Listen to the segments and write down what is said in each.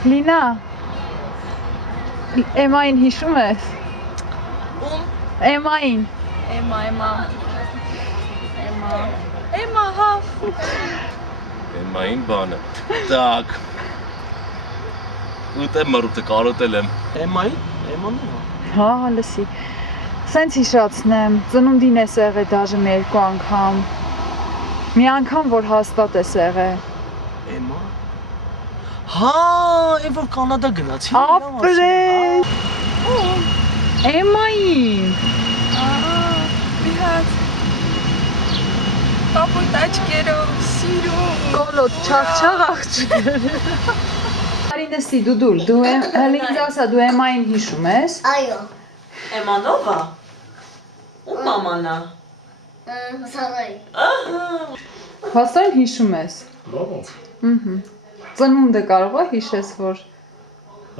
Լինա, Էմային հիշում ես։ Ում։ Էմային։ Էմա, հա։ Էմային բանը։ Так. Ուտեմ մրուտը կարոտել եմ։ Էմային։ Էման է։ Հա, լսի։ Սենց հիշացնեմ, ծնունդին ես եղել դաժե երկու անգամ։ Մի անգամ, որ հաստատ ես եղել։ Էմա։ Հա, այն որ Կանադա գնացի։ Ապրես։ Էմային։ Մի հատ կապույտ աչկերով, սիրում։ Կոլոտ, չաղ աղջիկներ։ Արինեսի դու ինձ ասա, դու Էմային հիշում ես։ Այո։ Էմանովա։ Ում մամանա։ Սարայի։ Ահա։ Հաստատ հիշում ես։ Ո՞ց։ Ծնունդը կարող է հիշես, որ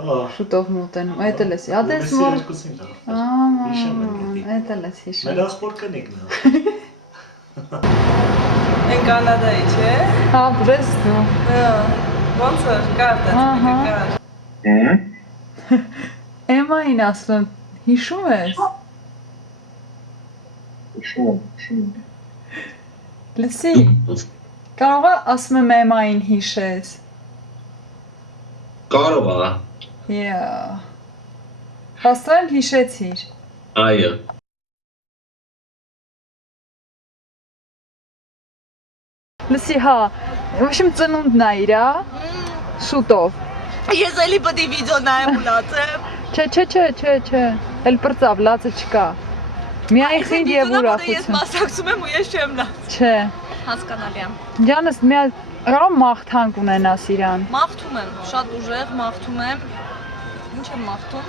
Հա։ շուտով մոտենում։ Այդ էլ ես։ Ադես մոր։ Այդ էլ ես հիշում։ Մեր ասպորտ կնիկն է։ Են Կանադայի, չէ։ Ապրես դու։ Ոնց էր, կարտը, կար։ Էմային ասում, հիշում ես։ Լսի, կարող է ասում եմ Էմային հիշես։ Կարող է։ Հաստատ հիշեցիր։ Այո։ Լսի, հա, ոչմ ծնունդն է իրա, շուտով։ Ես էլի պետք է վիդեո նայեմ ու լացեմ։ Չէ, էլ պրծավ, լացը չկա։ Միայն խինդ և Ես ուրախություն։ մասնակցում եմ ու ես չեմ լաց։ Չէ։ Հասկանալի է։ Ջանս, ռամ մաղթանք ունենաս իրան։ Մաղթում եմ, շատ ուժեղ մաղթում եմ։ Ինչ եմ մաղթում։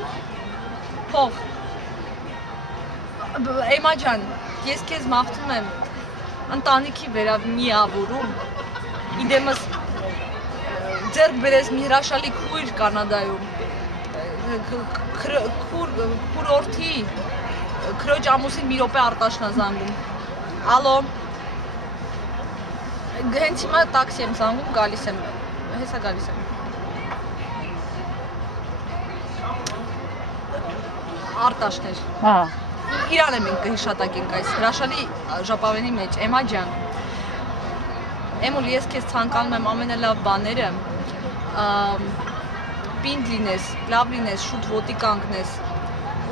Փող։ Էմա ջան, ես քեզ մաղթում եմ ընտանիքի վերամիավորում։ Իդեմս ձեռք բերես մի հրաշալի քույր Կանադայում։ Քուրորդի քրոջ ամուսին մի րոպե Արտաշն է զանգում։ Ալո։ Հենց հիմա տաքսի եմ զանգում, գալիս եմ։ Հեսա գալիս եմ։ Արտաշներ։ Հա։ Իրան եմ ինքը հիշատակենք այս հրաշալի ժապավենի մեջ, Էմա ջան։ Էմուլ, ես քեզ ցանկանում եմ ամենալավ բաները, պինդ լինես, լավ լինես, շուտ ոտի կանգնես,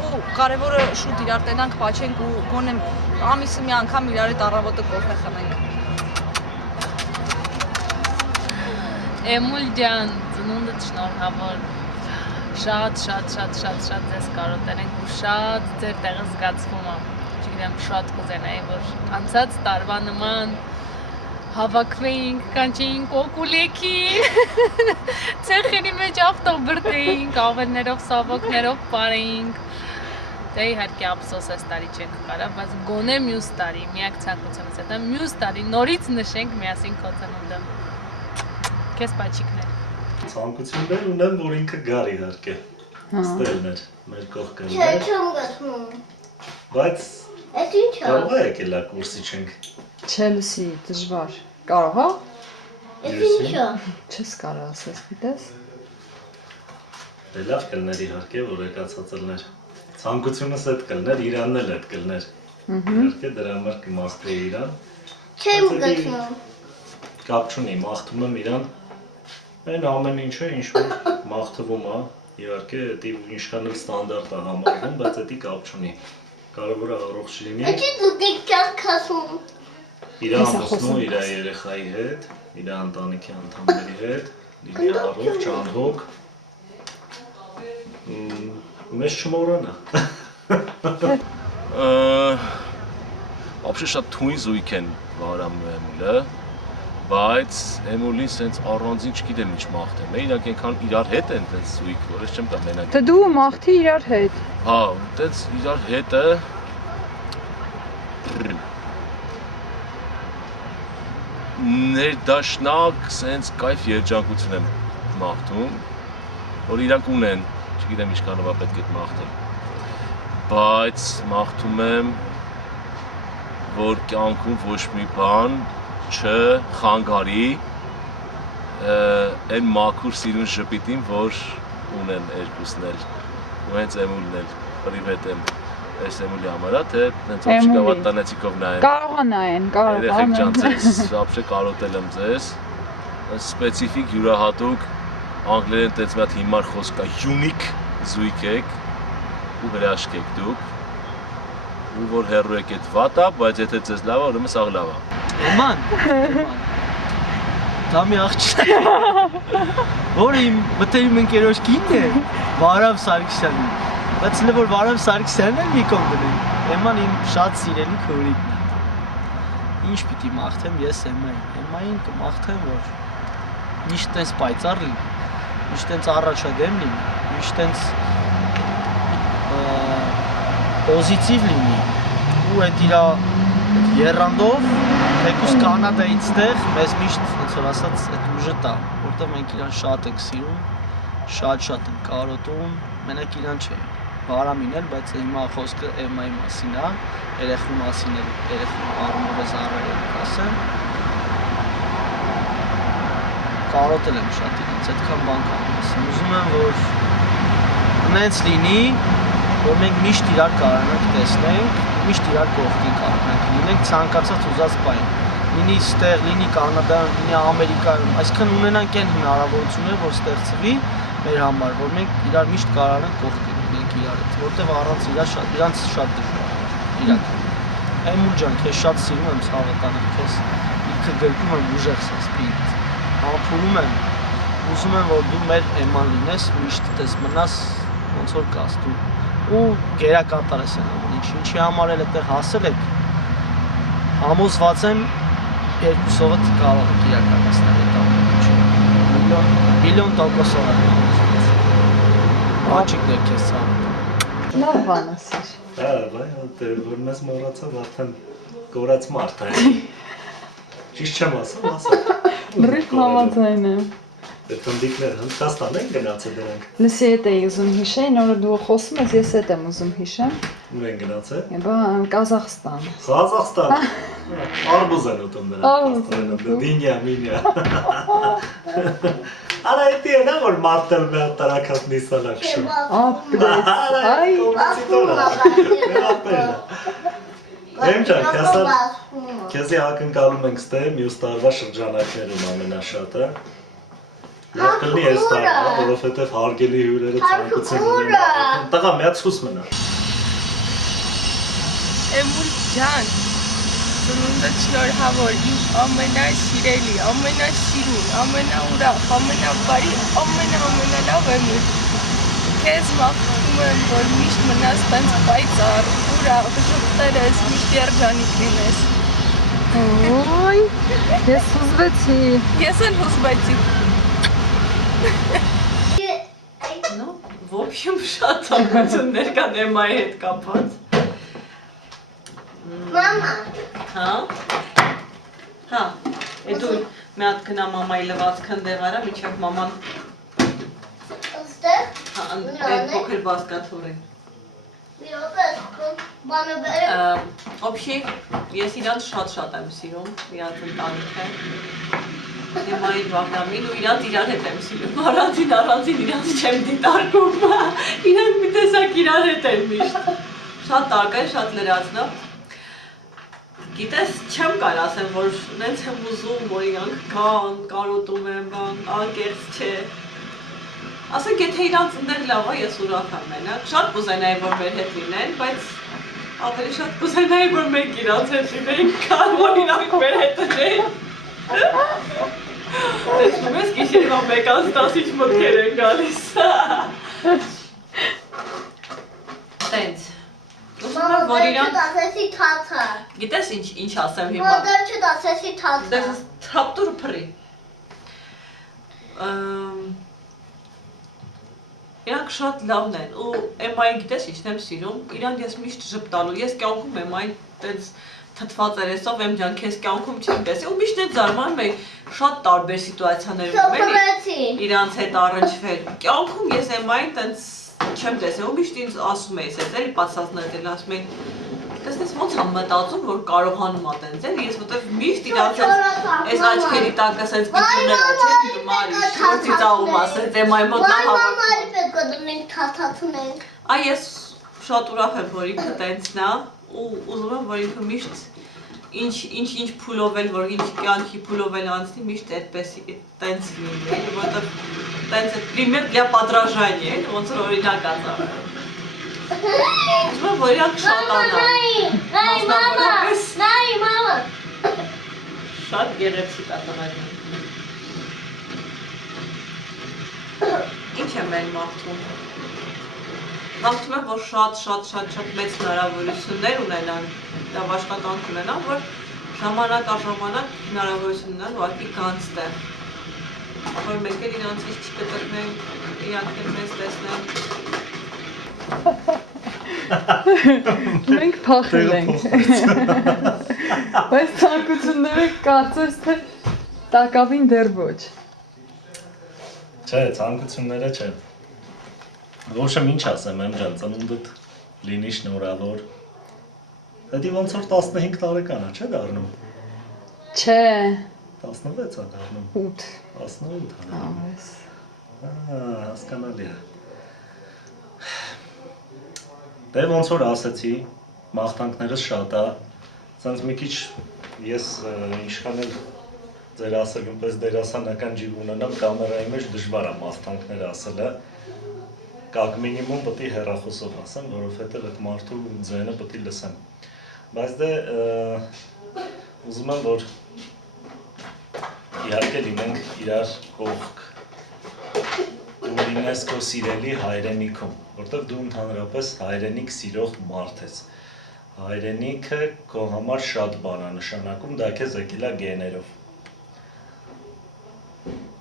ու կարևորը շուտ իրար տենանք, պաչենք ու գոնե ամիսը մի անգամ իրար հետ առավոտը կոֆե խմենք։ Էմուլ ջան, ծնունդդ շնորհավոր, շատ ձեզ կարոտել ենք ու շատ ձեր տեղը զգացվում է, չգիտեմ, շատ կուզենայի, որ անցած տարվա նման հավաքվեինք, կանչեինք օկուլեքին, ցեխերի մեջ ավտո բրդեինք, ավերներով, սավոքներով պարեինք, դե իհարկե ափսոս այս տարի չենք կարող, բայց գոնե մյուս տարի, միակ ցանկությունս է դա, մյուս տարի նորից նշենք միասին քո ծնունդը, քեզ պաչիկներ։ Ցանկություններ ունեմ, որ ինքը գար իհարկե։ Ստելներ, մեր կողքը։ Չեմ գտնում։ Բայց Էս ինչ է։ կարող է եկել է կուրսի չենք։ Չէ, լսի, դժվար։ Կարող է։ Էս ինչ է։ Չես կարող ասես, գիտես։ Դե լավ կլներ իհարկե, որ եկացած ելներ։ Ցանկությունս այդ կլներ, Իրանն էլ այդ կլներ։ Իհարկե դրա համար կմաղթեի իրան։ Չեմ գտնում։ Կապ չունի, մաղթում եմ իրան։ Այն ամեն ինչը ինչ որ մաղթվում է, իհարկե դա ինչքան էլ ստանդարտ է համարվում, բայց դա կապ չունի։ Կարևորը առողջ լինի։ Էս դու դիքտակ ասում։ Իր ամուսնու, իր երեխայի հետ, իր ընտանիքի անդամների հետ, լինի առողջ, անհոգ։ Մեզ չմոռանա։ Вообще շատ թույն զույգ են Վարամն ու Էմուլը, բայց Էմուլին սենց առանձին չգիտեմ ինչ մաղթեմ, իրանք այնքան իրար հետ են տենց զույգ, որ ես չեմ տա մենակ։ Դե դու մաղթի իրար հետ։ Հա, տենց իրար հետը ներդաշնակ սենց կայֆ երջանկություն եմ մաղթում, որ իրանք ունեն, չգիտեմ ինչքանով է պետք է մաղթել, բայց մաղթում եմ, որ կյանքում ոչ մի բան չխանգարի այն մաքուր սիրուն շպիտին, որ ունեն երկուսն էլ, ու հենց Էմուլն էլ պրիվետ եմ այս Էմուլի համարա, թե հենց օպշիկավատ տանեցիկով նայեն։ Կարող է նայեն, կարող է։ Երեխեք ջան, ձեզ ապշե կարոտել եմ ձեզ, սպեցիֆիկ յուրահատուկ, անգլերեն տենց մի հատ հիմար խոսք կա, unique զույգ եք ու հրաշք եք դուք, ու որ հեռու եք էդ վատա, բայց եթե ձեզ լավ է, ուրեմն սաղ լավ է։ Էման, դա մի աղջիկ է, որը իմ մտերիմ ընկերոջ կինն է, Վարավ Սարգսյանն, բայց ինձ որ Վարավ Սարգսյանն էլ մի կողմ դնի, Էման իմ շատ սիրելի քորիկն է, ինչ պիտի մաղթեմ ես Էմային կմաղթեմ, որ միշտ տենց պայծառ լինի, միշտ տենց առաջադեմ լինի, միշտ տենց պոզիտիվ լինի, ու այդ իրա երանդով, թեկուս Կանադայից տեղ, մեզ միշտ, ոնց որ ասած, այդ ուժը տա, որտեղ մենք իրան շատ ենք սիրում, շատ ենք կարոտում, մենակ իրան չէ, Վարամին էլ, բայց հիմա խոսքը Էմայի մասին է, երեխու մասին էլ, երեխու առումով է զառայել կասեմ, կարոտել եմ շատ իրենց, այդքան բան կանեմ, ուզում եմ, որ նենց լինի, որ մենք միշտ իրար կարողանանք տեսնենք, միշտ իրար կողքին կարողանանք լինենք ցանկացած ուզած բան։ Լինի ստեղ, լինի Կանադայում, լինի Ամերիկայում, այսքան ունենանք այն հնարավորությունները, որ ստեղծվի մեր համար, որ մենք իրար միշտ կարողանանք կողքին լինենք իրար հետ, որտեղ առանց իրանց շատ դժվար է, իրական։ Էմուլ ջան, քեզ շատ սիրում եմ, ցավը տանեմ, քեզ ինքը գրկում եմ ուժեղ սենց պինդ, համբուրում եմ, ուզում եմ, որ դու մեր Էման լինես, միշտ տես մնաս, ոնց որ կաս դու ու գերակատար ես այն ամեն ինչի համար էլ այդտեղ հասել եք, համոզված եմ երկուսովը կարող եք իրականացնել այդ ամեն ինչը, միլիոն տոկոսով եմ համոզված, աջիկներ քեզ ցավը Լավ բան ասիր։ որ մեզ մոռացավ արդեն կորած մարդ է, ճիշտ չեմ ասում, Լրիվ համաձայն եմ։ Այդ հնդիկները Հնդկաստան են գնացել դրանք։ Լսի հետ էի ուզում հիշել, նորը դու խոսում ես, ես հետ եմ ուզում հիշեմ։ Ու են գնացել։ Կազախստան։ Ղազախստան։ Արբուզ են ուտում դրանք։ Դինյա, մինյա։ Արա էտի է նա որ մարտել մի հատ տարակած նիսանակ շու։ Այ, Եմ ջան, քեզի ակնկալում ենք ստե մյուս տարվա շրջանակներում ամենաշատը։ Լավ կլինի այս տարվա, որովհետև հարգելի հյուրերը ցանկություն ունեն։ Տղա, մի հատ ցույց մնա։ Էմուլ ջան, ծնունդը շնորհավոր, իմ ամենասիրելի, ամենասիրուն, ամենաուրախ, ամենաբարի, ամենալավ Էմուլ։ Քեզ մաղթում եմ, որ միշտ մնաս տենց պայծառ, ուրախ, շուտերես, միշտ երջանիկ լինես։ Ոյ, ես հուզվեցի։ Ես էլ հուզվեցի։ Ну, в общем, շատ ցանկություններ կան Էմայի հետ կապված։ Մամա, Հա։ Հա, դու մի հատ գնա մամայի լվացքը ընդեղ արա, միջև մաման ստեղ հա, այդ փոքր բազկաթորին։ մի րոպե, բանը բերեմ։ Ոբշի, ես իրանց շատ եմ սիրում, իրանց ընտանիք է։ Էմայի Վաղդամին ու իրանց իրար հետ եմ սիրում, առանձին իրանց չեմ դիտարկում, իրանք մի տեսակ իրար հետ են միշտ, շատ տակը, շատ լրացնող, գիտես չեմ կար ասեմ, որ նենց եմ ուզում, որ իրանք կան, կարոտում եմ, անկեղծ չէ, ասենք եթե իրանց ընդեղ լավ է, ես ուրախ եմ մենակ, շատ կուզենայի, որ մեր հետ լինեն, բայց ավելի շատ կուզենայի, որ մենք իրանց հետ լինենք, կան, որ իրանք մեր հետ լինեն Տեսնում ես գիշերվա 1:10 մտքեր են գալիս Տենց Մամա, դեր չդասեսի թաթա Գիտես ինչ ասեմ հիմա Մամա, դեր չդասեսի թաթա Դες թապտուր պրի Իրանք շատ լավն են ու Էմային գիտես ինչն եմ սիրում Իրանք ես միշտ ժպտալու Ես կյանքում Էմային տենց թթված երեսով եմ ջան, քեզ կյանքում չեմ տեսել ու միշտ այդ զարմանում եմ շատ տարբեր սիտուացիաներում եմ իրանց հետ առնչվել կյանքում ես Էմային տենց չեմ տեսել ու միշտ ինձ ասում էի էս էլի պատասխանել ասում էի տեսնես ոնց եմ մտածում, որ կարողանում ա տենց էլ, ես որտեվ միշտ իրացած այս աչքերի տակը սենց գծուներ աչեք, Մարի, որ ծիծաղում ասեց, այ մոտ նա հավաքում։ Մամայի պետք է դնենք թաթաթունենք։ Այ ես շատ ուրախ եմ, որ ինքը տենցն է, ու ուզում եմ, որ ինքը միշտ ինչ փուլով էլ, որ ինչ կյանքի փուլով էլ անցնի, միշտ այդպես տենց լինի, որտեղ տենց է պրիմեր для подражания, ոնց որ օրինակ ածարը։ Ուզում եմ, որ իրանք շատանա։ Նայ, մամա։ Շատ գեղեցիկ է տղային։ Ինչ եմ էլ մաղթում։ Մաղթում եմ, որ շատ մեծ հնարավորություններ ունենան, դա աշխատանք ունենան, որ ժամանակ առ ժամանակ հնարավորություն ունենան, ուղղակի գան ստեղ։ Որ մեկ էլ իրանցից չկտրնենք, իրանք էլ մեզ տեսնենք։ Մենք փախել ենք։ Բայց ցանկությունները կարծես թե տակավին դեռ ոչ։ Չէ, ցանկությունները չէ։ Ոչմ ինչ ասեմ, եմ ջան, ծնունդդ լինի շնորհավոր։ Դա ոնց որ 15 տարեկան է, չէ՞ դառնում։ Չէ, 16 է դառնում։ 8։ 18 է։ Ահես։ Հասկանալի է։ Դե ոնց որ ասեցի, մաղթանքներս շատ է։ Սենց մի քիչ ես ինչքան էլ ձեր ասելուն պես դերասանական ջիվ ունենամ, կամերայի մեջ դժվար է մաղթանքներ ասելը։ Կակ մինիմում պետք է հեռախոսով ասեմ, որովհետև այդ մարդու ձայնը պետք է լսեմ։ Բայց դե ուզում եմ, որ իհարկե լինենք իրար կողք, դու լինես քո սիրելի հայրենիքում, որտեղ դու ընդհանրապես հայրենիք սիրող մարդ ես։ Հայրենիքը քո համար շատ բան է նշանակում, դա քեզ եկել է գեներով։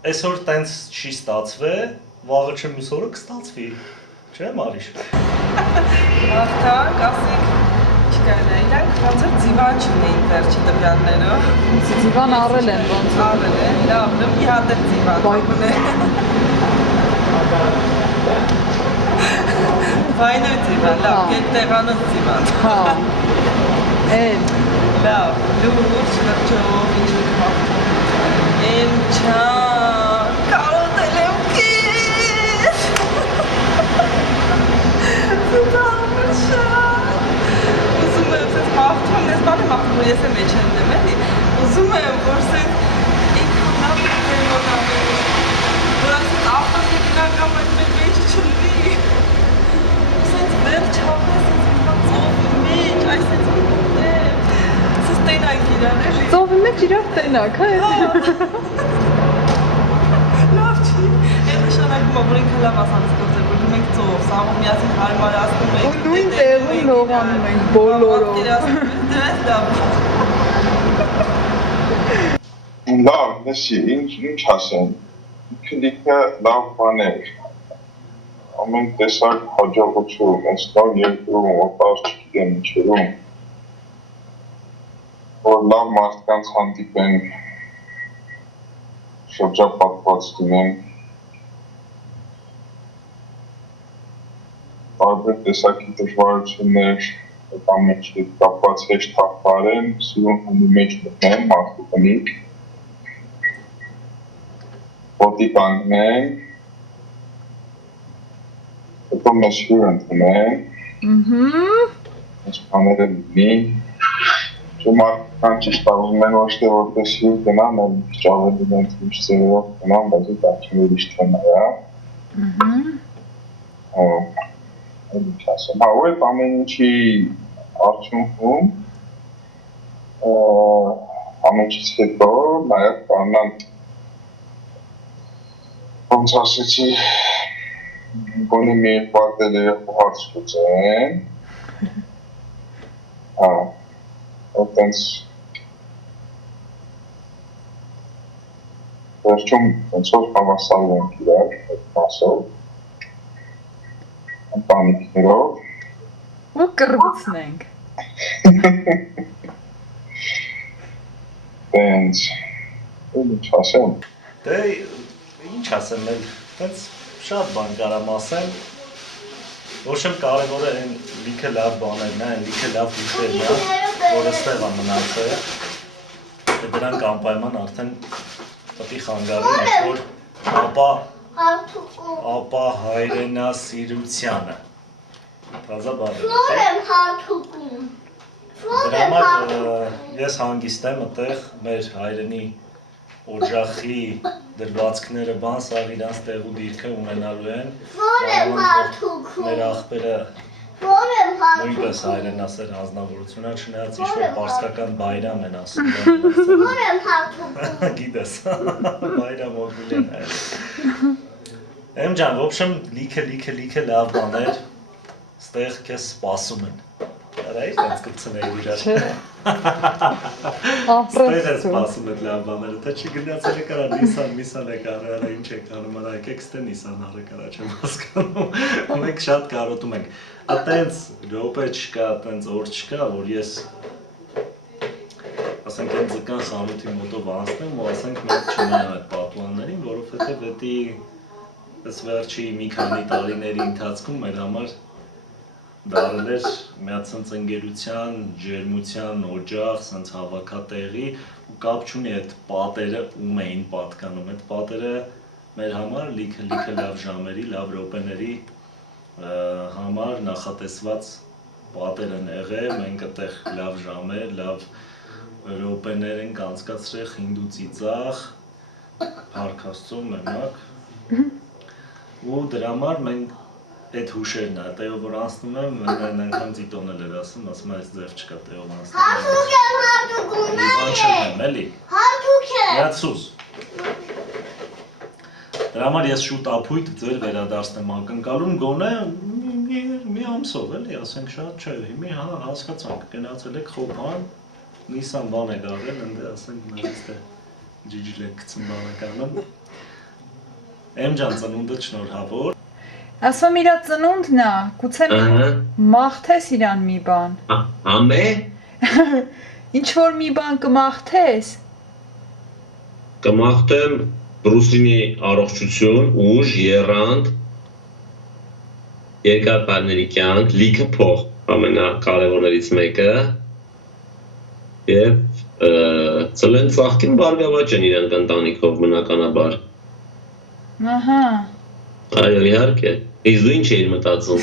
Այսօր տենց չի ստացվել, վաղը չեմ մյուս օրը կստացվի, չէ՞ Մարիշ։ Ախտակ, ասենք, չկարնա, իրանք ոնց որ ձիվան չունեին վերջի տվյալներով։ Ձիվան առել են ոնց որ։ Առել են, լավ, մի հատ էլ ձիվան ունեն։ Վայնո ձիվան, լավ, երկտեղանոց ձիվան։ Հա, էլ։ Լավ, լուրջ, լրջով, ինչ եք մաղթում։ Եմ չան, կարոտել եմ քեզ։ Սուտավոր շատ։ Ուզում եմ սենց մաղթում, ես բան եմ մաղթում, ես եմ էջ եմ դեմ էլի։ Ուզում եմ, որ սենց ինքան լավ եմ որ ամեն որ ասենց ավտոդինական այդ մեր մեջը չլվի։ Սենց վերջ հավես, սենց ծովի մեջ, այս սենց սենց տենակ իրան էլի։ Ծովի մեջ իրար տենակ, հա։ Լավ չի, այդ նշանակում է, որ ինքը լավ ասանց գործել, որ մենք ծով, սաղով միասին հարմարացնում ենք։ Ու նույն տեղում լողանում ենք բոլորով։ Դրես լավ։ Լավ, լսի, ինչ ասեմ, ինքը լավ բան էր, ամեն տեսակ հաջողություն, այս լավ երկրում, օտար չգիտեմ ինչերում, որ լավ մարդկանց հանդիպենք, շրջապատված լինենք, տարբեր տեսակի դժվարություններ այդ ամենի հետ կապված հեշտ հաղթարեն, սիրուն հունի մեջ մտնեն, մարդու տնիկ, ոտի կանգնեն, հետո մեզ հյուր ընդունեն, մեզ բաները լինի, Չէ մարդկան ճիշտ ուզում են ոչ թե որպես հյուր գնան, այլ մի քիչ ավելի դենց ինչ ձևով գնան, բայց այդ աչքին ուրիշ թեմա է, այլ ինչ ասեմ, հա ու այդ ամեն ինչի արդյունքում ամեն ինչից հետո նաև կանան ոնց ասեցի գոնե մի երկու հատ երեխու հարց լուծեն, հա Տենց վերջում տենց որ հավասարում ենք իրար այդ մասով, ընտանիքներով ու կռվցնենք։ Տենց, ինչ ասեմ։ Դե ինչ ասեմ, տենց շատ բան կարամ ասեմ, Ոչմ կարևորը այն լիքը լավ բաներն է, այն լիքը լավ հուշերն է, որը ստեղ է մնացել։ Դրանք անպայման արդեն պետք է խանգարեն ինչ-որ ապա հայրենասիրությանը։ Բազաբար։ Որ եմ հարթուկում։ Դրա համար ես հանգիստ եմ այդտեղ մեր հայրենի օջախի դրվածքները բան սաղ իրանց տեղ ու դիրքը ունենալու են։ Որ եմ հարթուկում։ Մեր աղբերը Որ եմ հարթուկում։ նույնպես հայրենասեր անձնավորություն է, չնայած ինչ-որ պարսկական բայրամ են ասում։ Որ եմ հարթուկում։ Գիտես, բայրամ օգուլեն է։ Եմ ջան, в общем, լիքը լավ բաներ ստեղ քեզ սպասում են։ Արա ի՞նչ ես կցնեի իրար։ Ստեղ ես սպասում են լավ բաները, թե չգնացել է կարա Nissan է կարա, արա ինչ եք անում, արա եկեք ստե Nissan արը կարա չեմ հասկանում։ Մենք շատ կարոտում ենք։ Այտենց րոպե չկա, այտենց օր չկա, որ ես ասենք այն ձկան խանութի մոտով անցնեմ ու ասենք մենք չունենք այդ պատուհաններին, որովհետև դա այս վերջի մի քանի տարիների ընթացքում մեր համար դարել էր միացած ընկերության, ջերմության օջախ, սենց հավաքատեղի ու կապ չունի այդ պատերը ում էին պատկանում, այդ պատերը մեր համար լիքը լավ ժամերի, լավ րոպեների համար նախատեսված պատեր են եղել, մենք այդտեղ լավ ժամեր, լավ րոպեներ ենք անցկացրել, խինդ ու ծիծաղ, փառք Աստծո մենակ ու դրա համար մենք այդ հուշերն է, տեով որ անցնում եմ, այն անգամ ծիտոն էլ էր ասում այս ձև չկա տեով անցնում Հարթուկ եմ հարթուկում, եմ, էլի Հարթուկ եմ։ Միած սուզ Դրա համար ես շուտ ապույտ ձեր վերադարձնեմ ակնկալում գոնե մի ամսով էլի, ասենք շատ չէ, հիմի հասկացանք, գնացել եք խոփան, Nissan բան եք արել, ընդե ասենք նայից թե ջիջիլ եք գցում բանականում Եմ ջան ծնունդը շնորհավոր Ասում իրա ծնունդն է, գուցե մաղթես իրան մի բան։ Ամե։ Ինչ որ մի բան կմաղթես։ Կմաղթեմ Բրուսլինի առողջություն, ուժ, եռանդ, երկար տարիների կյանք, լիքը փող ամենակարևորներից մեկը եւ ծլեն ծաղկին բարգավաճ են իրանք ընտանիքով բնականաբար։ Ահա։ Այո, իհարկե։ Իսկ դու ինչ էիր մտածում։